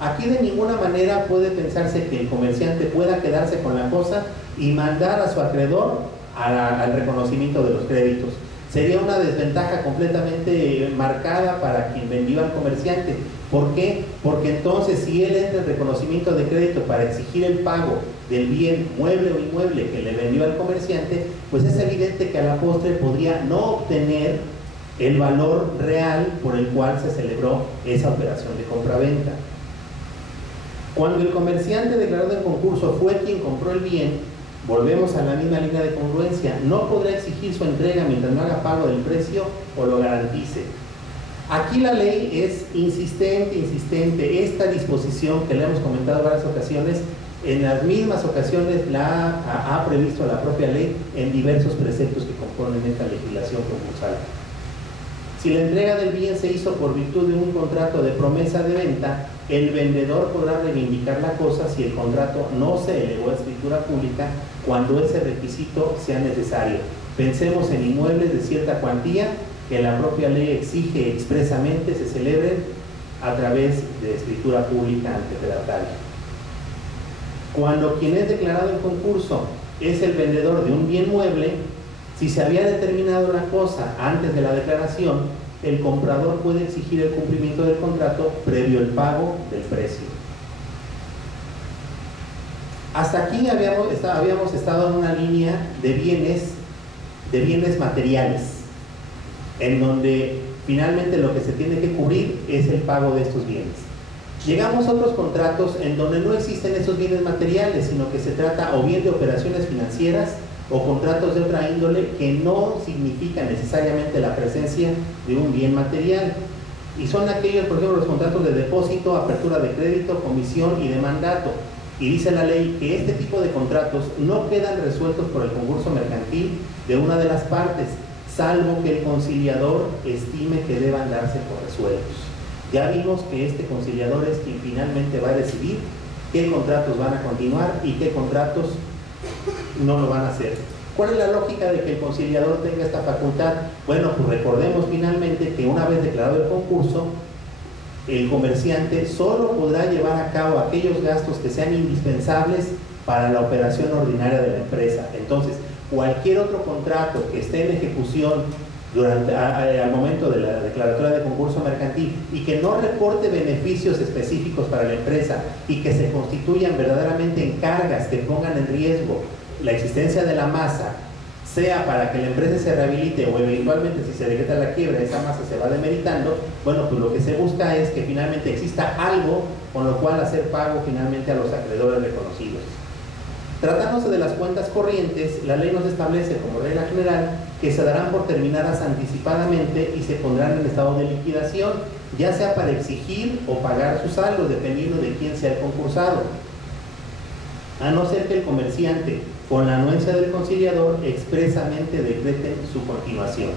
Aquí de ninguna manera puede pensarse que el comerciante pueda quedarse con la cosa y mandar a su acreedor al reconocimiento de los créditos. Sería una desventaja completamente marcada para quien vendió al comerciante. ¿Por qué? Porque entonces si él entra en reconocimiento de crédito para exigir el pago del bien mueble o inmueble que le vendió al comerciante, pues es evidente que a la postre podría no obtener el valor real por el cual se celebró esa operación de compraventa. Cuando el comerciante declarado en concurso fue quien compró el bien, volvemos a la misma línea de congruencia, no podrá exigir su entrega mientras no haga pago del precio o lo garantice. Aquí la ley es insistente, esta disposición que le hemos comentado en varias ocasiones, en las mismas ocasiones la ha previsto la propia ley en diversos preceptos que componen esta legislación concursal. Si la entrega del bien se hizo por virtud de un contrato de promesa de venta, el vendedor podrá reivindicar la cosa si el contrato no se elevó a escritura pública cuando ese requisito sea necesario. Pensemos en inmuebles de cierta cuantía que la propia ley exige expresamente se celebren a través de escritura pública ante fedatario. Cuando quien es declarado en concurso es el vendedor de un bien mueble, si se había determinado la cosa antes de la declaración, el comprador puede exigir el cumplimiento del contrato previo el pago del precio. Hasta aquí habíamos estado en una línea de bienes materiales, en donde finalmente lo que se tiene que cubrir es el pago de estos bienes. Llegamos a otros contratos en donde no existen esos bienes materiales, sino que se trata o bien de operaciones financieras o contratos de otra índole que no significan necesariamente la presencia de un bien material. Y son aquellos, por ejemplo, los contratos de depósito, apertura de crédito, comisión y de mandato. Y dice la ley que este tipo de contratos no quedan resueltos por el concurso mercantil de una de las partes, salvo que el conciliador estime que deban darse por resueltos. Ya vimos que este conciliador es quien finalmente va a decidir qué contratos van a continuar y qué contratos no lo van a hacer. ¿Cuál es la lógica de que el conciliador tenga esta facultad? Bueno, pues recordemos finalmente que una vez declarado el concurso, el comerciante solo podrá llevar a cabo aquellos gastos que sean indispensables para la operación ordinaria de la empresa. Entonces, cualquier otro contrato que esté en ejecución al momento de la declaratoria de concurso mercantil y que no reporte beneficios específicos para la empresa y que se constituyan verdaderamente en cargas que pongan en riesgo la existencia de la masa, sea para que la empresa se rehabilite o eventualmente si se decreta la quiebra esa masa se va demeritando, bueno, pues lo que se busca es que finalmente exista algo con lo cual hacer pago finalmente a los acreedores reconocidos. Tratándose de las cuentas corrientes, la ley nos establece como regla general que se darán por terminadas anticipadamente y se pondrán en estado de liquidación, ya sea para exigir o pagar sus saldos, dependiendo de quién sea el concursado, a no ser que el comerciante, con la anuencia del conciliador, expresamente decrete su continuación.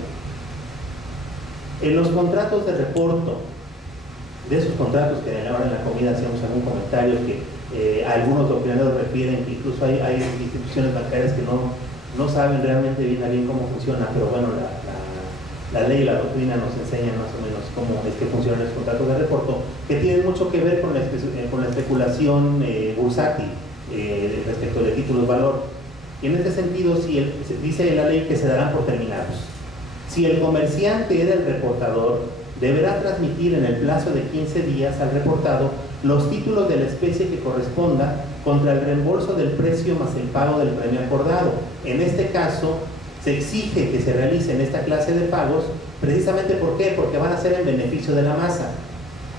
En los contratos de reporto, de esos contratos que a la hora de la comida hacíamos algún comentario que algunos doctrineros refieren que incluso hay instituciones bancarias que no saben realmente bien cómo funciona, pero bueno, la ley y la doctrina nos enseñan más o menos cómo es que funcionan los contratos de reporto, que tienen mucho que ver con la especulación bursátil respecto de títulos valor. Y en este sentido, dice la ley que se darán por terminados. Si el comerciante era el reportador, deberá transmitir en el plazo de 15 días al reportado los títulos de la especie que corresponda contra el reembolso del precio más el pago del premio acordado. En este caso, se exige que se realicen esta clase de pagos, precisamente ¿por qué? Porque van a ser en beneficio de la masa.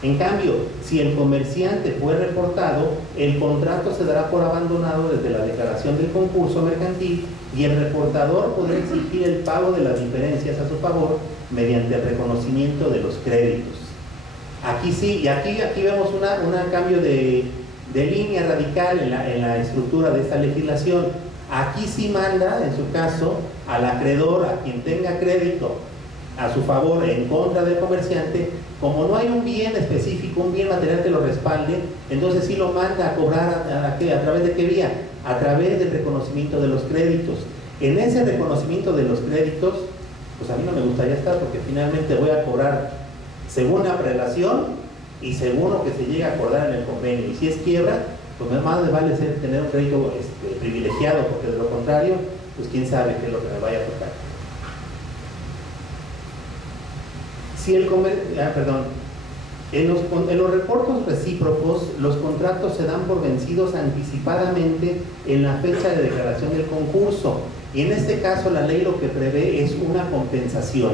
En cambio, si el comerciante fue reportado, el contrato se dará por abandonado desde la declaración del concurso mercantil y el reportador podrá exigir el pago de las diferencias a su favor mediante el reconocimiento de los créditos. Aquí sí, y aquí vemos un cambio de línea radical en la estructura de esta legislación. Aquí sí manda, en su caso, al acreedor, a quien tenga crédito a su favor en contra del comerciante, como no hay un bien específico, un bien material que lo respalde, entonces sí lo manda a cobrar ¿a través de qué vía? A través del reconocimiento de los créditos. En ese reconocimiento de los créditos, pues a mí no me gustaría estar, porque finalmente voy a cobrar según la prelación y según lo que se llega a acordar en el convenio. Y si es quiebra, pues más me vale tener un crédito privilegiado, porque de lo contrario, pues quién sabe qué es lo que me vaya a tocar. Si el en los reportos recíprocos, los contratos se dan por vencidos anticipadamente en la fecha de declaración del concurso, y en este caso la ley lo que prevé es una compensación.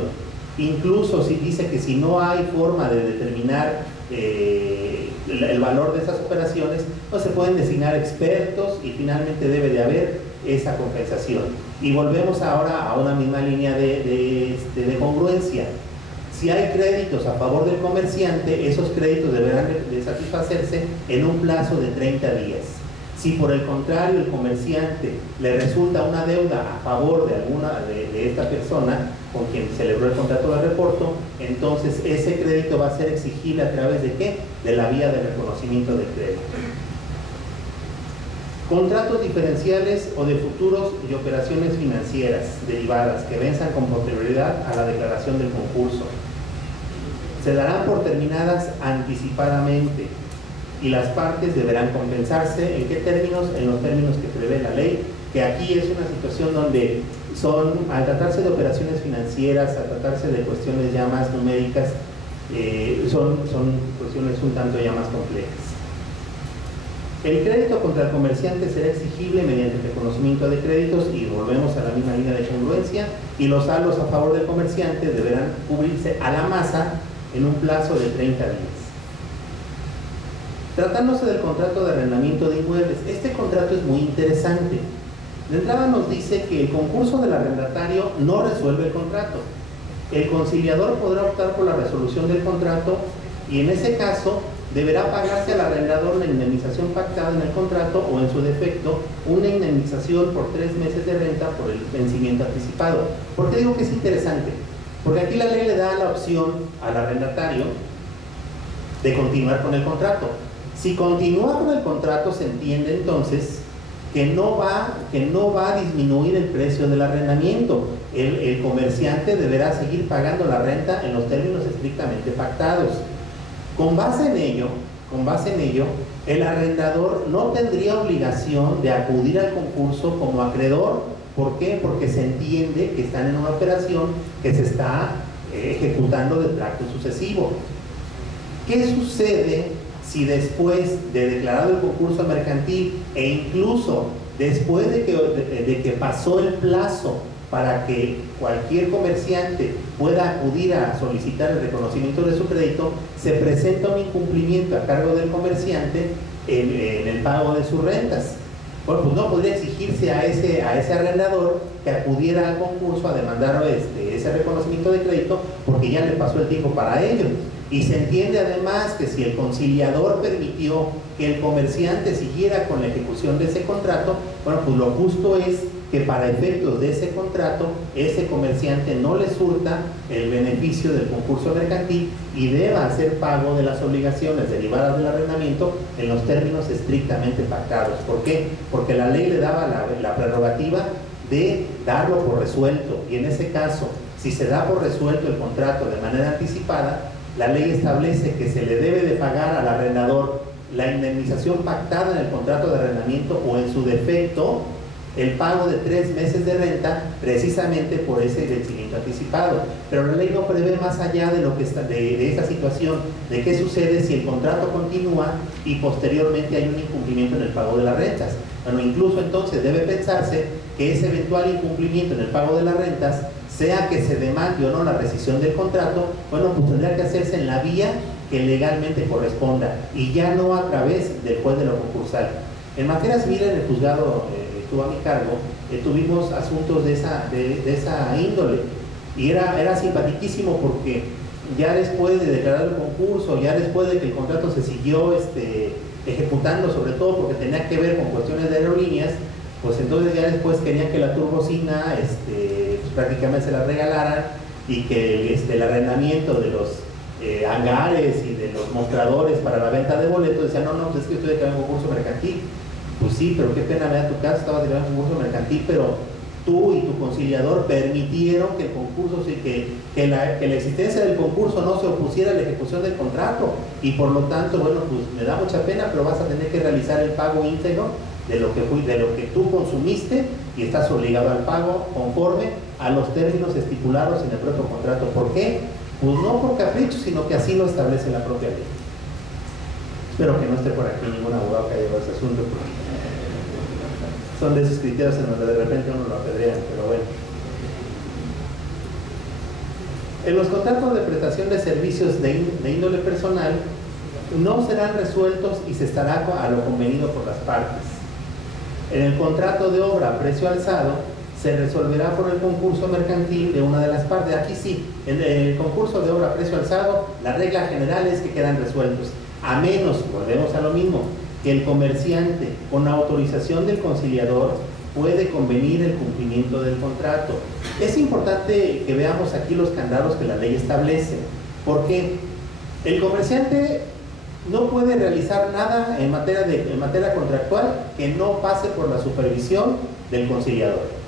Incluso si dice que si no hay forma de determinar el valor de esas operaciones, pues se pueden designar expertos y finalmente debe de haber esa compensación. Y volvemos ahora a una misma línea de congruencia. Si hay créditos a favor del comerciante, esos créditos deberán de satisfacerse en un plazo de 30 días. Si por el contrario el comerciante le resulta una deuda a favor de alguna de esta persona con quien celebró el contrato de reporto, entonces ese crédito va a ser exigible a través de ¿qué? De la vía de reconocimiento del crédito. Contratos diferenciales o de futuros y operaciones financieras derivadas que venzan con posterioridad a la declaración del concurso se darán por terminadas anticipadamente y las partes deberán compensarse. ¿En qué términos? En los términos que prevé la ley, que aquí es una situación donde al tratarse de operaciones financieras, al tratarse de cuestiones ya más numéricas, son cuestiones un tanto ya más complejas. El crédito contra el comerciante será exigible mediante el reconocimiento de créditos, y volvemos a la misma línea de congruencia, y los saldos a favor del comerciante deberán cubrirse a la masa en un plazo de 30 días. Tratándose del contrato de arrendamiento de inmuebles, este contrato es muy interesante. De entrada nos dice que el concurso del arrendatario no resuelve el contrato. El conciliador podrá optar por la resolución del contrato, y en ese caso deberá pagarse al arrendador la indemnización pactada en el contrato, o en su defecto una indemnización por 3 meses de renta por el vencimiento anticipado. ¿Por qué digo que es interesante? Porque aquí la ley le da la opción al arrendatario de continuar con el contrato. Si continúa con el contrato, se entiende entonces que no va a disminuir el precio del arrendamiento. El comerciante deberá seguir pagando la renta en los términos estrictamente pactados. Con base en ello, el arrendador no tendría obligación de acudir al concurso como acreedor. ¿Por qué? Porque se entiende que están en una operación que se está ejecutando de tracto sucesivo. ¿Qué sucede si después de declarado el concurso mercantil, e incluso después de que pasó el plazo para que cualquier comerciante pueda acudir a solicitar el reconocimiento de su crédito, se presenta un incumplimiento a cargo del comerciante en el pago de sus rentas? Bueno, pues no podría exigirse a ese arrendador que acudiera al concurso a demandar ese reconocimiento de crédito, porque ya le pasó el tiempo para ello. Y se entiende además que si el conciliador permitió que el comerciante siguiera con la ejecución de ese contrato, bueno, pues lo justo es que para efectos de ese contrato, ese comerciante no le surta el beneficio del concurso mercantil y deba hacer pago de las obligaciones derivadas del arrendamiento en los términos estrictamente pactados. ¿Por qué? Porque la ley le daba la prerrogativa de darlo por resuelto, y en ese caso, si se da por resuelto el contrato de manera anticipada, la ley establece que se le debe de pagar al arrendador la indemnización pactada en el contrato de arrendamiento, o en su defecto el pago de 3 meses de renta, precisamente por ese vencimiento anticipado. Pero la ley no prevé más allá de lo que está, de esa situación, de qué sucede si el contrato continúa y posteriormente hay un incumplimiento en el pago de las rentas. Bueno, incluso entonces debe pensarse que ese eventual incumplimiento en el pago de las rentas, sea que se demande o no la rescisión del contrato, bueno, pues tendrá que hacerse en la vía que legalmente corresponda, y ya no a través del juez de lo concursal. En materia civil, en el juzgado estuvo a mi cargo, tuvimos asuntos de esa índole, y era simpaticísimo, porque ya después de declarar el concurso, ya después de que el contrato se siguió ejecutando, sobre todo porque tenía que ver con cuestiones de aerolíneas, pues entonces ya después querían que la turbocina pues prácticamente se la regalaran, y que el arrendamiento de los hangares y de los mostradores para la venta de boletos, decían, no, pues es que estoy de un concurso mercantil. Pues sí, pero qué pena me da tu caso, estabas de un concurso mercantil, pero tú y tu conciliador permitieron que el concurso, que la existencia del concurso no se opusiera a la ejecución del contrato, y por lo tanto, bueno, pues me da mucha pena, pero vas a tener que realizar el pago íntegro de lo que tú consumiste, y estás obligado al pago conforme a los términos estipulados en el propio contrato. ¿Por qué? Pues no por capricho, sino que así lo establece la propia ley. Espero que no esté por aquí ningún abogado que haya llevado ese asunto, porque son de esos criterios en donde de repente uno lo apedrean, pero bueno. En los contratos de prestación de servicios de índole personal no serán resueltos y se estará a lo convenido por las partes. En el contrato de obra a precio alzado se resolverá por el concurso mercantil de una de las partes. Aquí sí, en el concurso de obra a precio alzado, la regla general es que quedan resueltos, a menos, volvemos a lo mismo, que el comerciante, con autorización del conciliador, puede convenir el cumplimiento del contrato. Es importante que veamos aquí los candados que la ley establece, porque el comerciante no puede realizar nada en materia contractual que no pase por la supervisión del conciliador.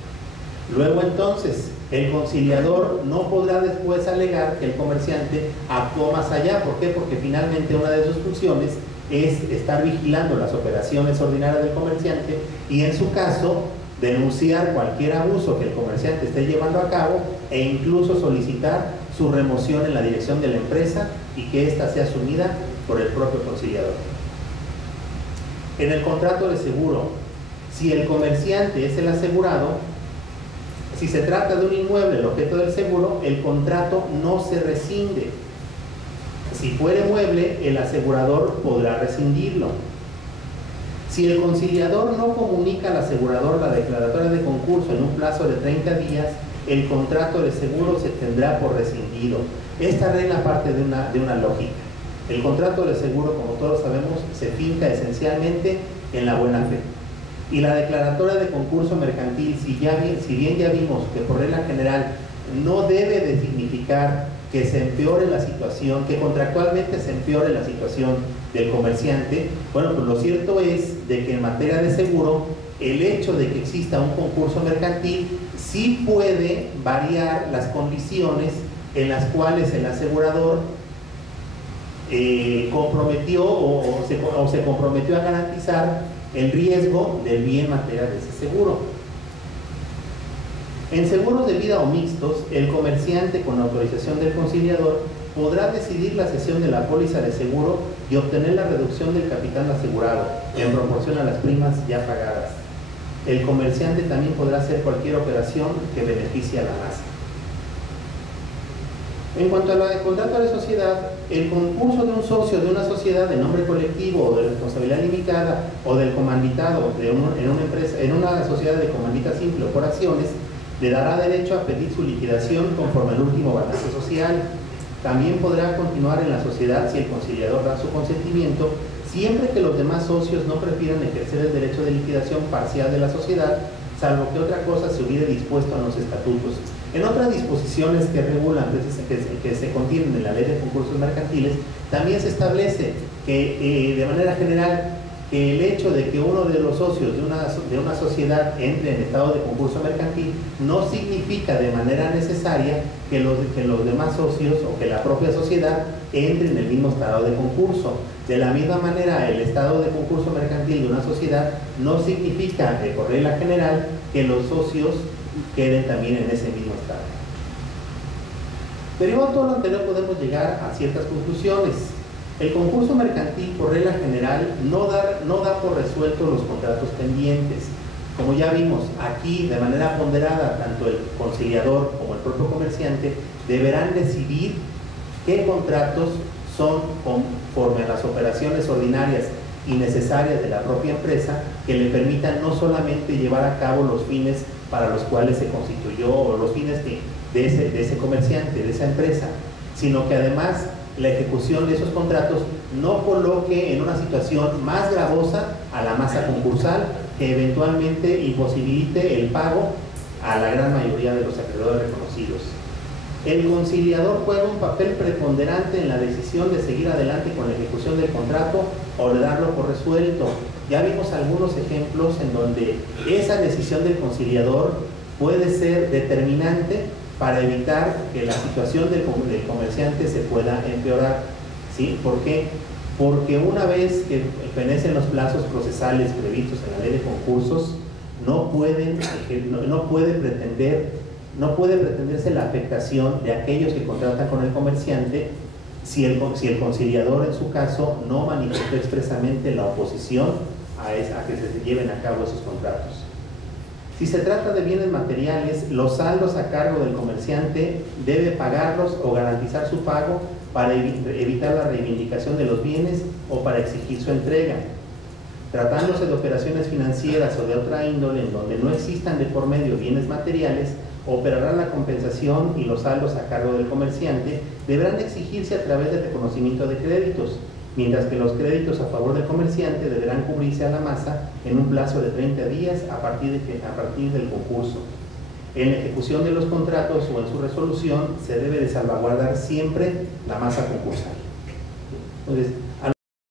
Luego entonces, el conciliador no podrá después alegar que el comerciante actuó más allá. ¿Por qué? Porque finalmente una de sus funciones es estar vigilando las operaciones ordinarias del comerciante, y en su caso denunciar cualquier abuso que el comerciante esté llevando a cabo, e incluso solicitar su remoción en la dirección de la empresa y que ésta sea asumida por el propio conciliador. En el contrato de seguro, si el comerciante es el asegurado, si se trata de un inmueble, el objeto del seguro, el contrato no se rescinde. Si fuere mueble, el asegurador podrá rescindirlo. Si el conciliador no comunica al asegurador la declaratoria de concurso en un plazo de 30 días, el contrato de seguro se tendrá por rescindido. Esta regla parte de una lógica. El contrato de seguro, como todos sabemos, se finca esencialmente en la buena fe. Y la declaratoria de concurso mercantil, si bien ya vimos que por regla general no debe de significar que se empeore la situación, que contractualmente se empeore la situación del comerciante, bueno, pues lo cierto es de que en materia de seguro, el hecho de que exista un concurso mercantil sí puede variar las condiciones en las cuales el asegurador comprometió o se comprometió a garantizar el riesgo del bien material de ese seguro. En seguros de vida o mixtos, el comerciante, con autorización del conciliador, podrá decidir la cesión de la póliza de seguro y obtener la reducción del capital asegurado en proporción a las primas ya pagadas. El comerciante también podrá hacer cualquier operación que beneficie a la masa. En cuanto a la contrato de sociedad, el concurso de un socio de una sociedad de nombre colectivo o de responsabilidad limitada, o del comanditado en una sociedad de comandita simple o por acciones, le dará derecho a pedir su liquidación conforme al último balance social. También podrá continuar en la sociedad si el conciliador da su consentimiento, siempre que los demás socios no prefieran ejercer el derecho de liquidación parcial de la sociedad, salvo que otra cosa se hubiera dispuesto en los estatutos. En otras disposiciones que regulan, que se contienen en la ley de concursos mercantiles, también se establece que de manera general, que el hecho de que uno de los socios de una sociedad entre en estado de concurso mercantil no significa de manera necesaria que los demás socios o que la propia sociedad entre en el mismo estado de concurso. De la misma manera, el estado de concurso mercantil de una sociedad no significa, por regla general, que los socios queden también en ese mismo estado. Derivado de todo lo anterior, podemos llegar a ciertas conclusiones. El concurso mercantil, por regla general, no da por resuelto los contratos pendientes. Como ya vimos, aquí de manera ponderada, tanto el conciliador como el propio comerciante deberán decidir qué contratos son conforme a las operaciones ordinarias y necesarias de la propia empresa, que le permitan no solamente llevar a cabo los fines para los cuales se constituyó, o los fines de ese comerciante, de esa empresa, sino que además la ejecución de esos contratos no coloque en una situación más gravosa a la masa concursal que eventualmente imposibilite el pago a la gran mayoría de los acreedores reconocidos. El conciliador juega un papel preponderante en la decisión de seguir adelante con la ejecución del contrato o de darlo por resuelto. Ya vimos algunos ejemplos en donde esa decisión del conciliador puede ser determinante para evitar que la situación del comerciante se pueda empeorar. ¿Sí? ¿Por qué? Porque una vez que fenecen los plazos procesales previstos en la ley de concursos, no puede pretenderse la afectación de aquellos que contratan con el comerciante si el conciliador en su caso no manifestó expresamente la oposición a que se lleven a cabo esos contratos. Si se trata de bienes materiales, los saldos a cargo del comerciante debe pagarlos o garantizar su pago para evitar la reivindicación de los bienes o para exigir su entrega. Tratándose de operaciones financieras o de otra índole en donde no existan de por medio bienes materiales, operará la compensación y los saldos a cargo del comerciante deberán exigirse a través del reconocimiento de créditos, mientras que los créditos a favor del comerciante deberán cubrirse a la masa en un plazo de 30 días a partir del concurso. En la ejecución de los contratos o en su resolución se debe de salvaguardar siempre la masa concursal. Entonces,